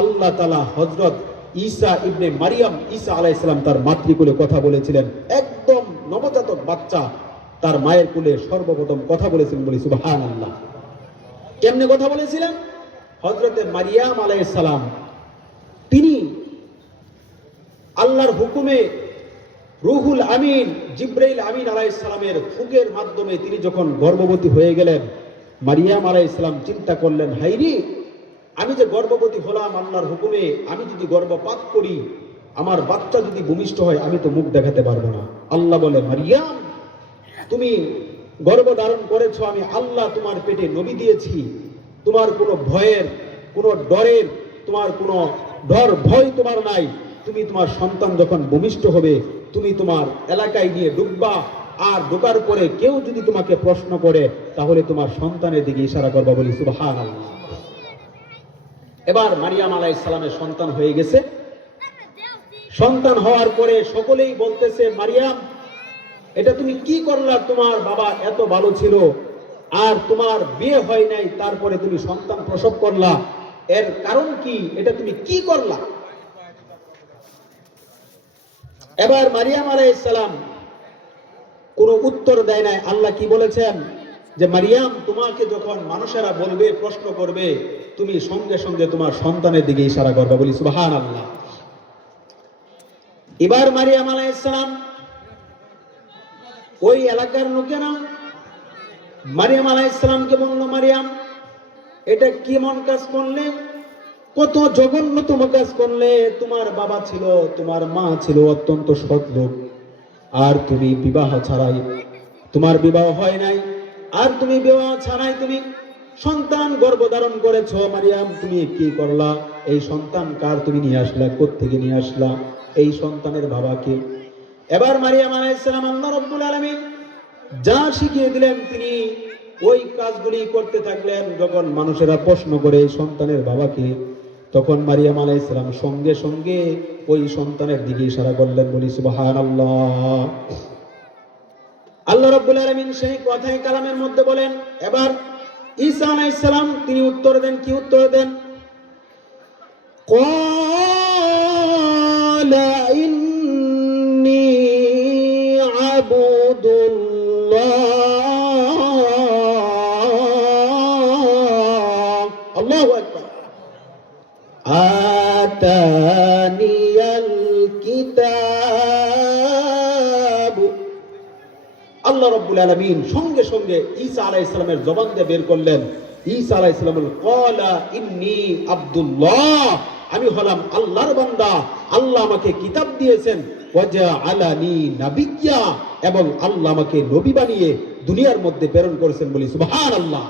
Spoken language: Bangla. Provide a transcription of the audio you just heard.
আল্লাহ তাআলা হযরত ঈসা ইবনে মারিয়াম, ঈসা আলাইহিস সালাম তার মাতৃকুলে কথা বলেছিলেন। একদম নবজাতক বাচ্চা তার মায়ের কুলে সর্বপ্রথম কথা বলেছিলেন, বলি সুবহানাল্লাহ। কেমনে কথা বলেছিলেন? হযরতে মারিয়াম আলাইহিস সালাম তিনি আল্লাহর হুকুমে রুহুল আমিন জিবরাইল আমিন আলাইহিস সালামের ফুকের মাধ্যমে তিনি যখন গর্ভবতী হয়ে গেলেন, মারিয়াম আলাইহিস সালাম চিন্তা করলেন, হায়রে, আমি যে গর্ভবতী হলাম আল্লাহর হুকুমে, আমি যদি গর্ভপাত করি, আমার বাচ্চা যদি ভূমিষ্ঠ হয়, আমি তো মুখ দেখাতে পারবো না। আল্লাহ বলে, মারিয়াম, তুমি গর্ভধারণ করেছো, আমি আল্লাহ তোমার পেটে নবী দিয়েছি, তোমার কোনো ভয়ের, কোনো ডরের, তোমার কোনো ডর ভয় তোমার নাই। তুমি তোমার সন্তান যখন ভূমিষ্ঠ হবে, তুমি তোমার এলাকায় নিয়ে ঢুকবা, আর ঢোকার পরে কেউ যদি তোমাকে প্রশ্ন করে, তাহলে তোমার সন্তানের দিকে ইশারা করবা, বলি সুবহানাল্লাহ। এবার মারিয়াম আলাইহিস সালামের সন্তান হয়ে গেছে। সন্তান হওয়ার পরে সকলেই বলতেছে, মারিয়াম, এটা তুমি কি করলা? তোমার বাবা এত ভালো ছিল, আর তোমার বিয়ে হয় নাই, তারপরে তুমি সন্তান প্রসব করলা, এর কারণ কি? এটা তুমি কি করলা? এবার মারিয়াম আলাইহিস সালাম কোনো উত্তর দেয় নাই। আল্লাহ কি বলেছেন? যে মারিয়াম, তোমাকে যখন মানুষেরা বলবে, প্রশ্ন করবে, তুমি সঙ্গে সঙ্গে তোমার সন্তানের দিকে ইশারা করবে, বলি সুবহানাল্লাহ। এবার মারিয়াম আলাইহিস সালাম, ওই এলাকার লোকেরা মারিয়াম আলাইহিস সালামকে বলল, মারিয়াম, এটা কেমন কাজ করলে? কত জঘন্যতম কাজ করলে। তোমার বাবা ছিল, তোমার মা ছিল অত্যন্ত সৎ লোক, আর তুমি বিবাহ ছাড়াই, তোমার বিবাহ হয় নাই, আর তুমি বিবাহ ছাড়াই তুমি সন্তান গর্ভধারণ করেছো। মারিয়াম, তুমি কি করলা? এই সন্তান কার তুমি নিয়ে আসলা? কোত্থেকে নিয়ে আসলা? এই সন্তানের বাবাকে? এবার মারিয়াম আলাইহিস সালাম আল্লাহ রাব্বুল আলামিন যা শিখিয়ে দিলেন, তিনি ওই কাজগুলি করতে থাকলেন। যখন মানুষেরা প্রশ্ন করে এই সন্তানের বাবাকে, তখন মারিয়াম আলাইহিস সালাম সঙ্গে সঙ্গে ওই সন্তানের দিকে ইশারা করলেন, বলি সুবহানাল্লাহ। আল্লাহ রাব্বুল আলামিন সেই কথাই কালামের মধ্যে বলেন। এবার ঈসা আলাইহিস সালাম তিনি উত্তর দেন। কি উত্তর দেন? ক্বালা ইন্নী আবুদুল্লাহ, আল্লাহু আকবার, আতানিয়াল কিতাব। আল্লাহ রাব্বুল আলামিন সঙ্গে সঙ্গে ঈসা আলাইহিস সালামের জবান দিয়ে বের করলেন। ঈসা আলাইহিস সালাম বললেন, ক্বালা ইন্নী আব্দুল্লাহ, আমি হলাম আল্লাহর বান্দা, আল্লাহ আমাকে কিতাব দিয়েছেন, ওয়া জাআলানি নাবিয়্যা, এবং আল্লাহ আমাকে নবী বানিয়ে দুনিয়ার মধ্যে প্রেরণ করেছেন, বলি সুবহানাল্লাহ।